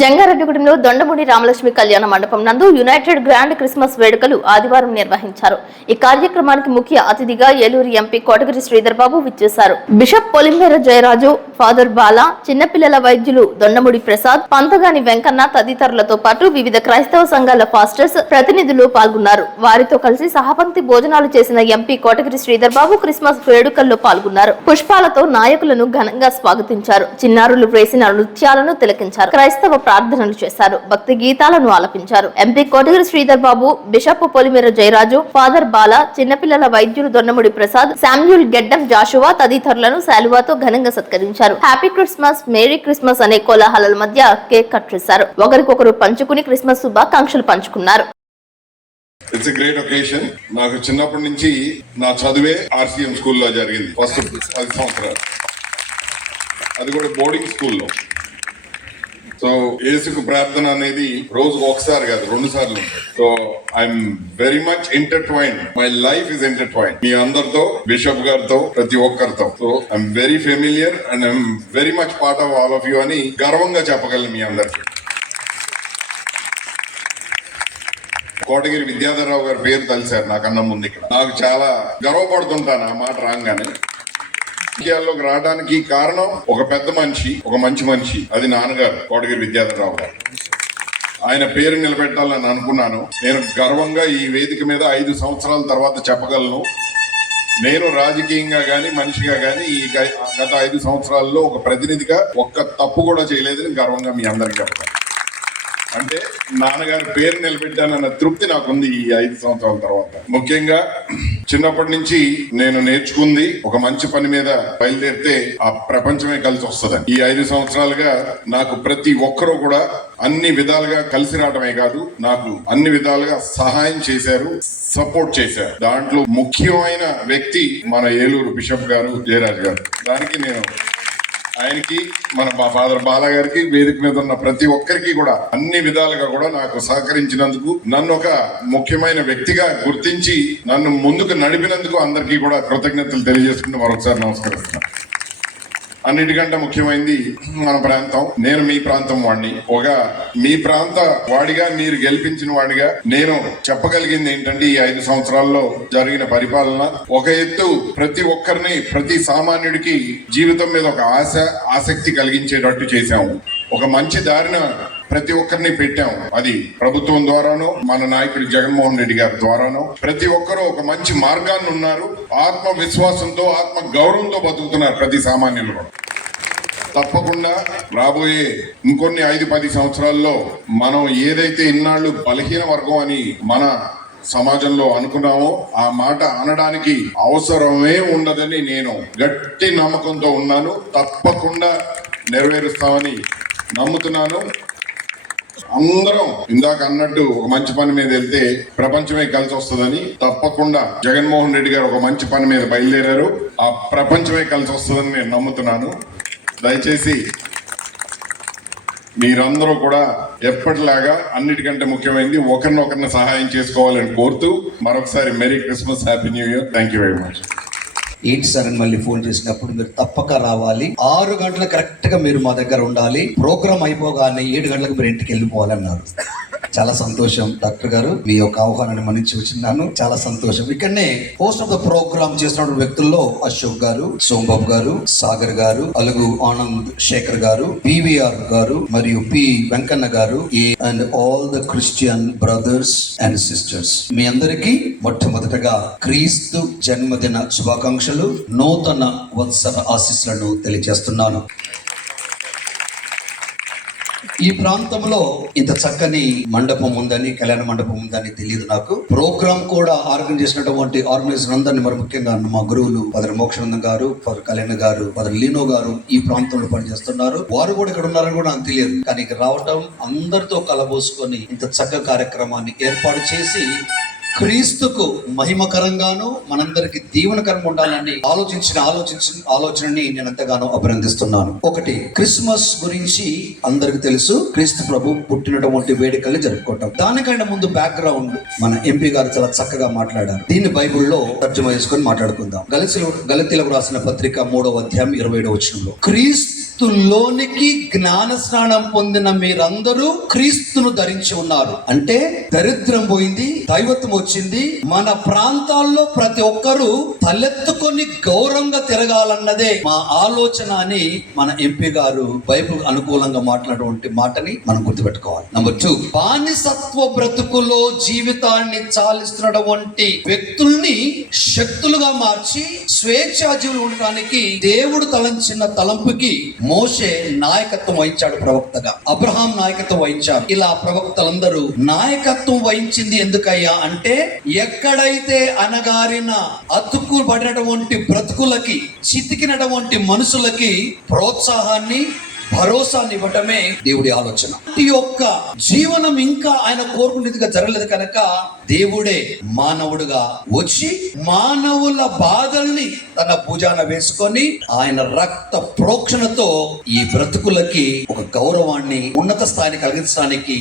జంగారెడ్డిగూడెంలో దొండమూడి రామలక్ష్మి కళ్యాణ మండపం నందు యునైటెడ్ గ్రాండ్ క్రిస్మస్ వేడుకలు ఆదివారం నిర్వహించారు. ఈ కార్యక్రమానికి ముఖ్య అతిథిగా ఏలూరు ఎంపీ కోటగిరి శ్రీధర్ బాబు విచ్చేశారు. బిషప్ పొలిమేర జయరాజు, ఫాదర్ బాలా, చిన్నపిల్లల వైద్యులు దొండమూడి ప్రసాద్, పంతగాని వెంకన్న తదితరులతో పాటు వివిధ క్రైస్తవ సంఘాల పాస్టర్స్ ప్రతినిధులు పాల్గొన్నారు. వారితో కలిసి సహపంక్తి భోజనాలు చేసిన ఎంపీ కోటగిరి శ్రీధర్ బాబు క్రిస్మస్ వేడుకల్లో పాల్గొన్నారు. పుష్పాలతో నాయకులను ఘనంగా స్వాగతించారు. చిన్నారులు వేసిన నృత్యాలను తిలకించారు. క్రైస్తవ ప్రార్థనలు చేశారు. భక్తి గీతాలను ఆలపించారు. ఎంపీ కోటగిరి శ్రీధర్ బాబు, బిషప్ పొలిమేర జయరాజు, ఫాదర్ బాలా, చిన్నపిల్లల వైద్యులు దొండమూడి ప్రసాద్, శామ్యూల్ గెడ్డం జాషువా తదితరులను శాలువాతో ఘనంగా సత్కరించారు. హ్యాపీ క్రిస్మస్, మేరీ క్రిస్మస్ అనే కోలాహలాల మధ్య కేక్ కట్ చేశారు. ఒకరికొకరు పంచుకుని క్రిస్మస్ శుభాకాంక్షలు పంచుకున్నారు. It's a great occasion. నాకు చిన్నప్పటి నుంచి నా చదువే ఆర్సీఎం స్కూల్లో జరిగింది. ఫస్ట్ 10 సంవత్సరాలు, అది కూడా బోర్డింగ్ స్కూల్లో. సో యేసుకు ప్రార్థన అనేది రోజుకు ఒకసారి కాదు, 2 సార్లు ఉంటుంది. So I'm very much intertwined, my life is intertwined మీ అందరితో, బిషప్ గారితో, ప్రతి ఒక్కరితో. So I'm very familiar and I'm very much part of all of you అని గర్వంగా చెప్పగలను మీ అందరికి. కోటగిరి విద్యాధరరావు గారి పేరు తెలిసారు నాకన్నా ముందు. ఇక్కడ నాకు చాలా గర్వపడుతుంటాను ఆ మాట రాగానే. రాజకీయాల్లోకి రావడానికి కారణం ఒక పెద్ద మనిషి, ఒక మంచి మనిషి, అది నాన్నగారు కోటగిరి విద్యాధరరావు గారు. ఆయన పేరు నిలబెట్టాలని అనుకున్నాను. నేను గర్వంగా ఈ వేదిక మీద 5 సంవత్సరాల తర్వాత చెప్పగలను, నేను రాజకీయంగా గాని మనిషిగా గాని ఈ గత 5 సంవత్సరాల్లో ఒక ప్రతినిధిగా ఒక్క తప్పు కూడా చేయలేదని గర్వంగా మీ అందరికి చెప్తాను. అంటే నాన్నగారి పేరు నిలబెట్టానన్న తృప్తి నాకుంది ఈ 5 సంవత్సరాల తర్వాత. ముఖ్యంగా చిన్నప్పటి నుంచి నేను నేర్చుకుంది, ఒక మంచి పని మీద బయలుదేరితే ఆ ప్రపంచమే కలిసి వస్తుందని. ఈ 5 సంవత్సరాలుగా నాకు ప్రతి ఒక్కరూ కూడా అన్ని విధాలుగా కలిసి రావడమే కాదు, నాకు అన్ని విధాలుగా సహాయం చేశారు, సపోర్ట్ చేశారు. దాంట్లో ముఖ్యమైన వ్యక్తి మన ఏలూరు బిషప్ గారు, జయరాజ్ గారు. దానికి నేను ఆయనకి, మా ఫాదర్ బాలా గారికి, వేదిక మీద ఉన్న ప్రతి ఒక్కరికి కూడా అన్ని విధాలుగా కూడా నాకు సహకరించినందుకు, నన్ను ఒక ముఖ్యమైన వ్యక్తిగా గుర్తించి నన్ను ముందుకు నడిపినందుకు అందరికీ కూడా కృతజ్ఞతలు తెలియజేసుకుంటూ మరొకసారి నమస్కరిస్తున్నాను. అన్నిటికంటే ముఖ్యమైనది మన ప్రాంతం. నేను మీ ప్రాంతం వాడిని, ఒక మీ ప్రాంత వాడిగా, మీరు గెలిపించిన వాడిగా నేను చెప్పగలిగింది ఏంటంటే, ఈ 5 సంవత్సరాల్లో జరిగిన పరిపాలన ఒక ఎత్తు ప్రతి ఒక్కరిని, ప్రతి సామాన్యుడికి జీవితం మీద ఒక ఆసక్తి కలిగించేటట్టు చేశాము. ఒక మంచి దారిన ప్రతి ఒక్కరిని పెట్టాము. అది ప్రభుత్వం ద్వారానో, మన నాయకుడు జగన్మోహన్ రెడ్డి గారి ద్వారానో ప్రతి ఒక్కరూ ఒక మంచి మార్గాన్ని ఉన్నారు. ఆత్మ విశ్వాసంతో, ఆత్మ గౌరవంతో బతుకుతున్నారు ప్రతి సామాన్యులు. తప్పకుండా రాబోయే ఇంకొన్ని 5-10 సంవత్సరాల్లో మనం ఏదైతే ఇన్నాళ్ళు బలహీన వర్గం అని మన సమాజంలో అనుకున్నామో ఆ మాట అనడానికి అవసరమే ఉండదని నేను గట్టి నమ్మకంతో ఉన్నాను. తప్పకుండా నెరవేరుస్తామని నమ్ముతున్నాను. అందరం ఇందాక అన్నట్టు ఒక మంచి పని మీద వెళ్తే ప్రపంచమే కలిసి వస్తుందని, తప్పకుండా జగన్మోహన్ రెడ్డి గారు ఒక మంచి పని మీద బయలుదేరారు, ఆ ప్రపంచమే కలిసి వస్తుందని నేను నమ్ముతున్నాను. దయచేసి మీరందరూ కూడా ఎప్పటిలాగా అన్నిటికంటే ముఖ్యమైనది ఒకరినొకరిని సహాయం చేసుకోవాలని కోరుతూ మరొకసారి merry Christmas, happy new year. Thank you very much. ఏంటి సార్ అని మళ్ళీ ఫోన్ చేసినప్పుడు మీరు తప్పక రావాలి. 6 గంటలకు కరెక్ట్ గా మీరు మా దగ్గర ఉండాలి. ప్రోగ్రామ్ అయిపోగానే 7 గంటలకు మీరు ఇంటికి వెళ్ళిపోవాలన్నారు. చాలా సంతోషం డాక్టర్ గారు, మీ యొక్క ఆహ్వానాన్ని మన్నించి వచ్చినాను. చాలా సంతోషం. ఇక్కడనే పోస్ట్ ఆఫ్ ద ప్రోగ్రామ్ చేస్తున్న వ్యక్తుల్లో అశోక్ గారు, సోంబాబు గారు, సాగర్ గారు, అలుగు ఆనంద్ శేఖర్ గారు, పివిఆర్ గారు మరియు పి వెంకన్న గారు, and all the Christian brothers and sisters, మీ అందరికీ మొట్టమొదటగా క్రీస్తు జన్మదిన శుభాకాంక్షలు, నూతన వత్సర ఆశీస్సులను తెలియజేస్తున్నాను. ఈ ప్రాంతంలో ఇంత చక్కని మండపం ఉందని, కళ్యాణ మండపం ఉందని తెలియదు నాకు. ప్రోగ్రామ్ కూడా ఆర్గనైజ్ చేసినటువంటి ఆర్గనైజర్ అందరినీ, మరి ముఖ్యంగా మా గురువులు ఫాదర్ మోక్షానందం గారు, ఫాదర్ కళ్యాణ్ గారు, ఫాదర్ లీనో గారు ఈ ప్రాంతంలో పనిచేస్తున్నారు. వారు కూడా ఇక్కడ ఉన్నారని కూడా నాకు తెలియదు. కానీ ఇక్కడ రావటం, అందరితో కలబోసుకొని ఇంత చక్కగా కార్యక్రమాన్ని ఏర్పాటు చేసి క్రీస్తుకు మహిమకరంగాను మనందరికి దీవెనకరంగా ఉండాలని ఆలోచనని నేను ఎంతగానో అభినందిస్తున్నాను. ఒకటి, క్రిస్మస్ గురించి అందరికి తెలుసు. క్రీస్తు ప్రభు పుట్టినటువంటి వేడుకల్ని జరుపుకోవటం. దానికంటే ముందు బ్యాక్గ్రౌండ్ మన ఎంపీ గారు చాలా చక్కగా మాట్లాడారు. దీన్ని బైబిల్లో తర్జుమా చేసుకొని మాట్లాడుకుందాం. గలతీలకు రాసిన పత్రిక 3వ అధ్యాయం 27వ వచనంలో, క్రీస్తు క్రీస్తులోనికి జ్ఞాన స్నానం పొందిన మీరందరూ క్రీస్తును ధరించి ఉన్నారు. అంటే దరిద్రం పోయింది, దైవత్వం వచ్చింది. మన ప్రాంతాల్లో ప్రతి ఒక్కరూ తలెత్తుకొని గౌరవంగా తిరగాలన్నదే మా ఆలోచన అని మన ఎంపీ గారు బైబిల్ అనుకూలంగా మాట్లాడినటువంటి మాటని మనం గుర్తుపెట్టుకోవాలి. నంబర్ 2, బానిసత్వ బ్రతుకులో జీవితాన్ని చాలిస్తున్నటువంటి వ్యక్తుల్ని శక్తులుగా మార్చి స్వేచ్ఛాజీవులు ఉండడానికి దేవుడు తలంచిన తలంపుకి మోషే నాయకత్వం వహించాడు ప్రవక్తగా. అబ్రహాం నాయకత్వం వహించారు. ఇలా ప్రవక్తలందరూ నాయకత్వం వహించింది ఎందుకయ్యా అంటే, ఎక్కడైతే అనగారిన అతుక్కుబడినటువంటి బ్రతుకులకి, చితికినటువంటి మనుషులకి ప్రోత్సాహాన్ని, భరోసాని ఇవ్వటమే దేవుడి ఆలోచన. ఈ యొక్క జీవనం ఇంకా ఆయన కోరుకునేదిగా జరగలేదు కనుక దేవుడే మానవుడుగా వచ్చి మానవుల బాధల్ని తన భుజాన వేసుకొని ఆయన రక్త ప్రోక్షణతో ఈ బ్రతుకులకి ఒక గౌరవాన్ని, ఉన్నత స్థాయిని కలిగించడానికి